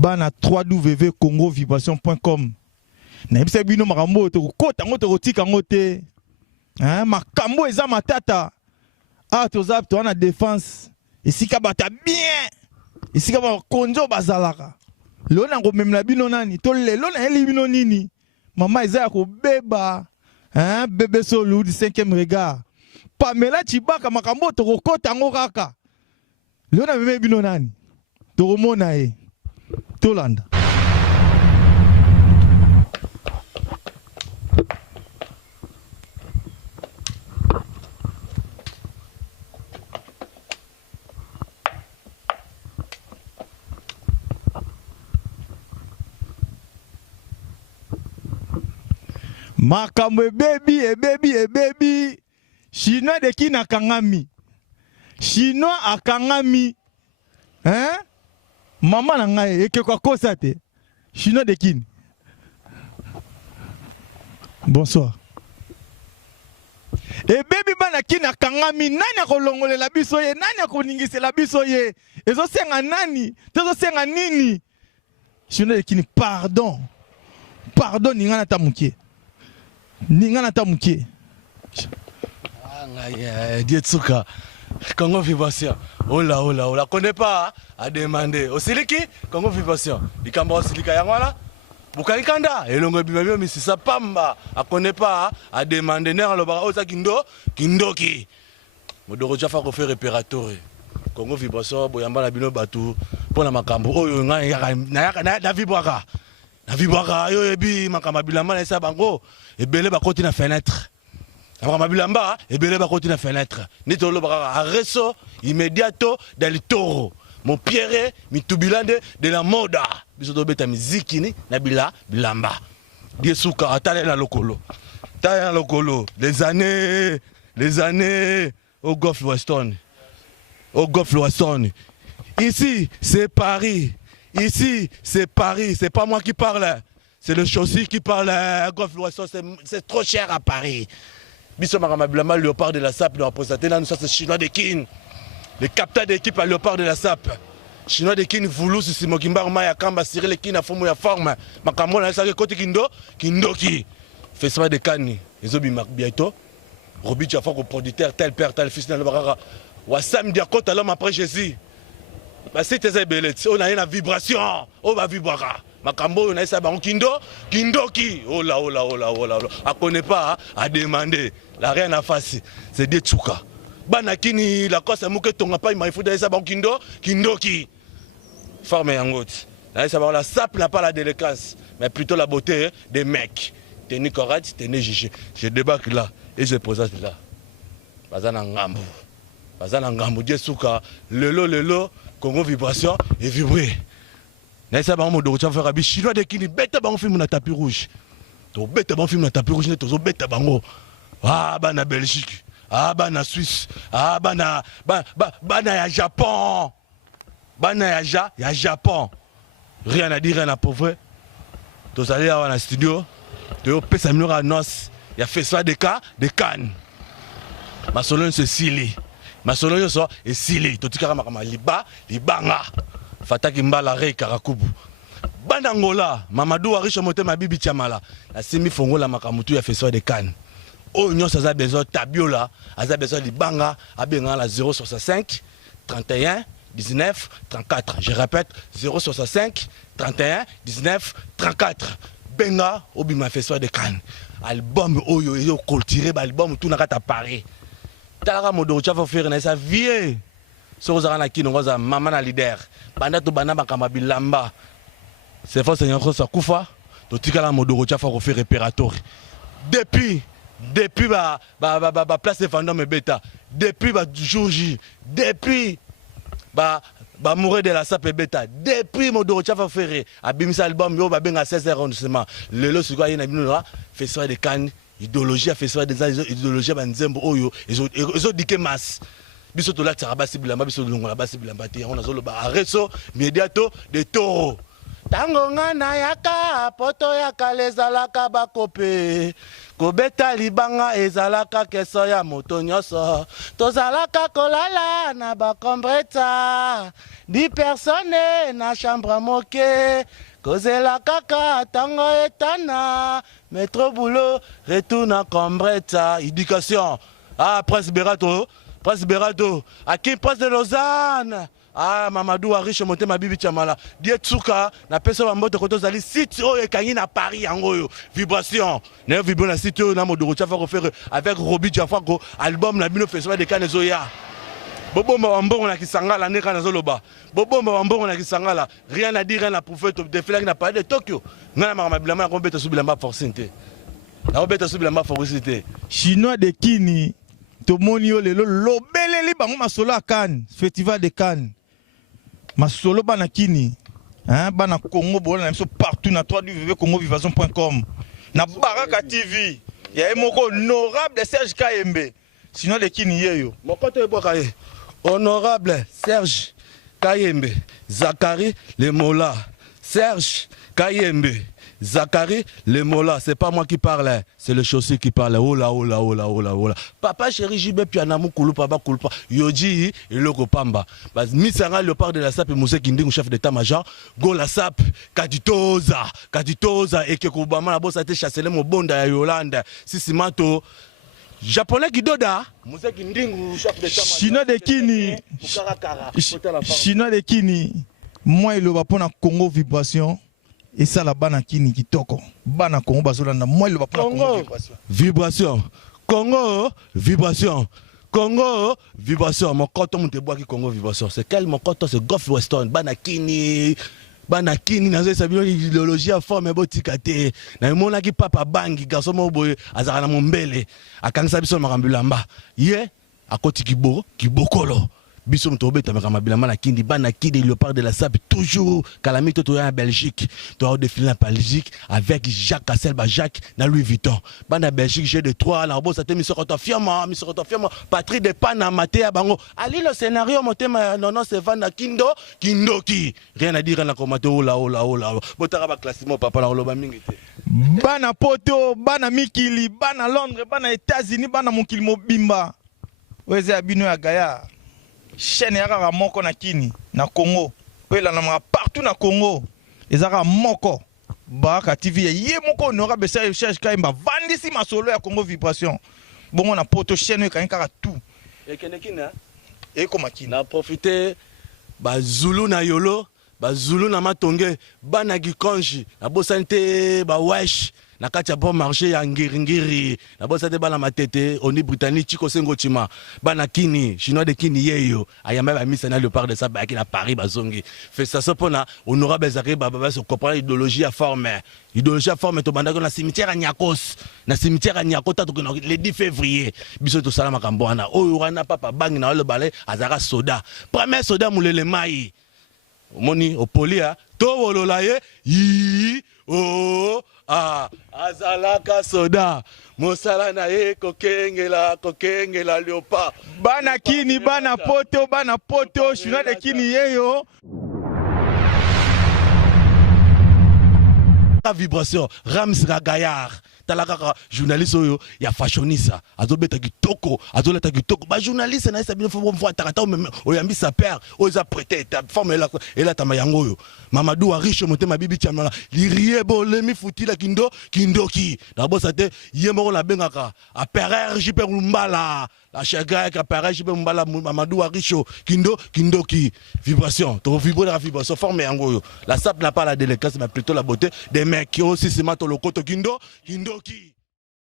bana www.congovibration.com na bisa bino makambo to kota ngoto rotika ngote hein makambo eza matata toza to na défense esika bata bien esika ba konjo bazalaka lona ngomemela bino nani to lelo na eli bino nini mama eza ya kobeba hein bébé solo du 5e regard Pamela Chibaka makambo to kota ngo kaka lona meme bino nani to komona e Tolanda makambo baby chinois de qui na kangami chinois akangami hein maman na ngai ekeko kosa te chinois de qui bonsoir et baby bana qui na kangami nani akolongolela biso ye nani akoningisela biso ye ezo senga nani tezo senga nini chinois de qui pardon ningana tamukie Ningana tamukie. Dietsuka. Congo Vibration. Oh là. Connais pas à demander. Osiliki, Congo Vibration. Ikamba osilika yangwala. Bukaikanda. Elongo bibabio misisa pamba. A connais pas à demander. Ner alobara osa kindoki. Modoro jafa ko fait réparateur. Congo Vibration boyamba na bino batu pona makambo. Oyo na vibwaka. Na vibwaka yo ebi makamba bilamba na esa bango ebele bakoti na fenêtre. Makamba bilamba ebele bakoti na fenêtre. Nitolo baka arresto immédiato del toro. Mon pierre mitubilande de la moda. Biso to beta muziki ni na bilamba. Diesuka atale na lokolo. Tale na lokolo. Les années au Golf Weston. Au Golf Weston. Ici, c'est Paris. Ici, c'est Paris. C'est pas moi qui parle. C'est le chaussée qui parle. Golf Weston, c'est trop cher à Paris. Biso Makamabilama, Léopard de la SAP, nous représenté là, nous sommes chinois de Kin. Le capteur d'équipe à Léopard de la SAP. Chinois de Kin, Voulou, Simokimba, Maya Kamba, Cyril Kin, a formé la forme. Makamon, a dit côté Kindoki. Festival de Cannes, les obis bientôt. Roby Jaffa, producteur, tel père, tel fils, tel barara. Wassam Diakot, à l'homme après Jésus. Bah, c'est tes ébélés, on a une vibration, on va vibrer. Makambo, on a ça, Kindoki. Oh là. À connaît pas, à demander. La reine a face, c'est des tchouka. Banakini, la cause, c'est que ton pas, il faut d'aller ça, Kindoki. Forme yangot. La SAP n'a pas la délicatesse, mais plutôt la beauté des mecs. Tenez correct, tenez jugé. Je débarque là et je pose là. Bazana Ngambo, Dieu souka, lelo, Congo Vibration et vibrer. Naïsa Bango de Rocha Farabi, Chinois de Kini, bête bango film na tapis rouge. To bête bango film na tapis rouge, to bête bango. Ah, bana Belgique, ah, bana Suisse, ah, bana ya Japon. Bana ya Japon. Rien à dire, rien à pauvre. To allez à la studio, to pesa minora annonce, il y a fait ça de Cannes. Ma solo c'est Sili. Ma solo yo et Sili, to tikara makama libanga. Fataki mbala rei karakubu. Bandangola, Mamadou Arisha Motema Bibi Chamala. La semi fongola makamutu ya festival de Cannes. Oh nyon ça a besoin tabiola, a besoin libanga, a besoin la 065 31 19 34. Je répète 065 31 19 34. Benga obima festival de Cannes. Album oyo yo cultivé album tout na kata Paris. Talara Modoro Chafa faire na sa vie. Sozara na kinongoza mama na leader. Banda to bana makamba bilamba. C'est fort Seigneur François Koufa. To tikala Modoro Chafa ko faire réparateur. Depuis place de Vendôme bêta. Depuis jour J. Depuis mourir de la SAP bêta. Depuis Modoro Chafa faire abimisa album yo ba benga 16 arrondissement. Lelo siko yena bino festival de Cannes. Idéologie festival des idéologie banzembo oyo ezo dike masse. Biso to la tsarabasi bilamba biso longola basi bilamba te on azolo ba arresto immédiato de toro. Tango ngana yaka poto yaka lezalaka bakope kobeta libanga ezalaka keso ya moto nyonso tozalaka kolala na bakombreta 10 personnes na chambre moke kozela kaka tango etana metro boulot retour na kombreta éducation. Ah, Prince Berato à qui Prince de Lausanne. Ah, Mamadou Ariche monté ma bibi chamala. Die tsuka na pesa wa mbote koto zali site o ekangi na Paris yango vibration. Ne vibro na site na modoro chafa ko faire avec Roby Jaffa ko album na bino festival de Cannes Zoya. Bobomba wambongo na kisangala ne kana zoloba. Bobomba wambongo na kisangala rien à dire rien à prouver to défiler na Paris de Tokyo. Ngana mamabilama ko beta subilamba forcité. Na beta subilamba forcité. Chinois de Kini tomoni yo lelo lobeleli bango masolo à Cannes, festival de Cannes. Masolo bana Kini, hein, bana Congo bola na biso partout na www.congovivation.com. Na Baraka TV, ya moko honorable de Serge Kayembe. Sinon de Kini yeyo. Mokoto eboka ye. Honorable Serge Kayembe, Zachary Lemola. Serge Kayembe, Zachary Lemola, c'est pas moi qui parle, c'est le chaussé qui parle. Oh là, oh là, oh là, oh là, oh là. Papa chéri Jibé Pianamu Kulupa Bakulpa, Yoji et Loko Pamba. Misanga Léopard de la SAP et Mousse Kinding, chef d'état-major, Go la SAP, Kaditoza, et que Obama la bosse a été chassé le Mobonda à Yolande, Sisimato. Japonais qui doda, Mousse Kinding, chef d'état-major. Chinois de Kini, Chinois de Kini, moi il va prendre Congo vibration. Et ça la bana Kini kitoko. Bana Congo bazolanda moi il va prendre Congo vibration. Congo vibration. Congo vibration. Mon coton te bois qui Congo vibration. C'est quel mon coton c'est Goff Weston. Bana Kini na zo sabino idéologie à forme botikate. Na mona ki papa bangi garçon mo boye azara na mombele. Akangisa biso makambulamba. Ye akoti kibokolo. Bissom Tobe Tamakamabilama la Kindi, Bana Kindi, le part de la SAP, toujours calamité en Belgique. Tu as défilé en Belgique avec Jacques Casselba, Jacques, dans Louis Vuitton. Bana Belgique, j'ai de 3, la bosse, c'était mis fièrement, Patrick de Panamaté à Bango. Ali le scénario, mon thème, non, c'est Vana Kindo, Kindoki. Rien à dire, rien à commenter, oh là. Botaraba classement, papa, la Roloba Mingete. Bana Poto, Bana Mikili, Bana Londres, Bana États-Unis, Bana Monkilmo Bimba. Oeze Abino à Gaïa. Chaîne ya moko na Kini na Congo pe la na partout na Congo ezaka moko Baraka TV ye moko honorable Serge Kayembe vandisi masolo ya Congo vibration bongo na poto chaîne ka nkaka tout et kenekina et comme Kini na profiter ba Zulu na yolo ba Zulu na matonge bana gikonji na bosante ba wesh na kati ya bon marché ya ngiri na bosate bana matete oni britannique chiko sengo chima bana Kini chinois de Kini yeyo ayamba ba misa na le part de ça ba ki na Paris bazongi fait ça pona honorable Zachary baba se comprendre idéologie à forme to bandako na cimetière à Nyakos na cimetière à Nyakota to le 10 février biso to sala makambo wana oyo wana papa bangi na le balai azara soda premier soda mulele mai moni opolia to wolola ye yi o azalaka soda mosala na ye kokengela leopa bana Kini bana poto chinois de Kini yeyo la vibration Rams Ragayar talaka journaliste oyo ya fashionista azobeta kitoko azoleta kitoko ba journaliste na sabino fo mfwa takata oyambi sa père oza prêter ta forme ela tama yango oyo Mamadou Ariche motema bibi chamala liriebo lemi futila kindoki na bosa te yemoko la bengaka aperer jipe lumbala la chaga ka aperer jipe lumbala Mamadou Ariche kindoki vibration to vibrer la vibration forme yango oyo la SAP n'a pas la délicatesse mais plutôt la beauté des mecs qui aussi se matent le koto kindoki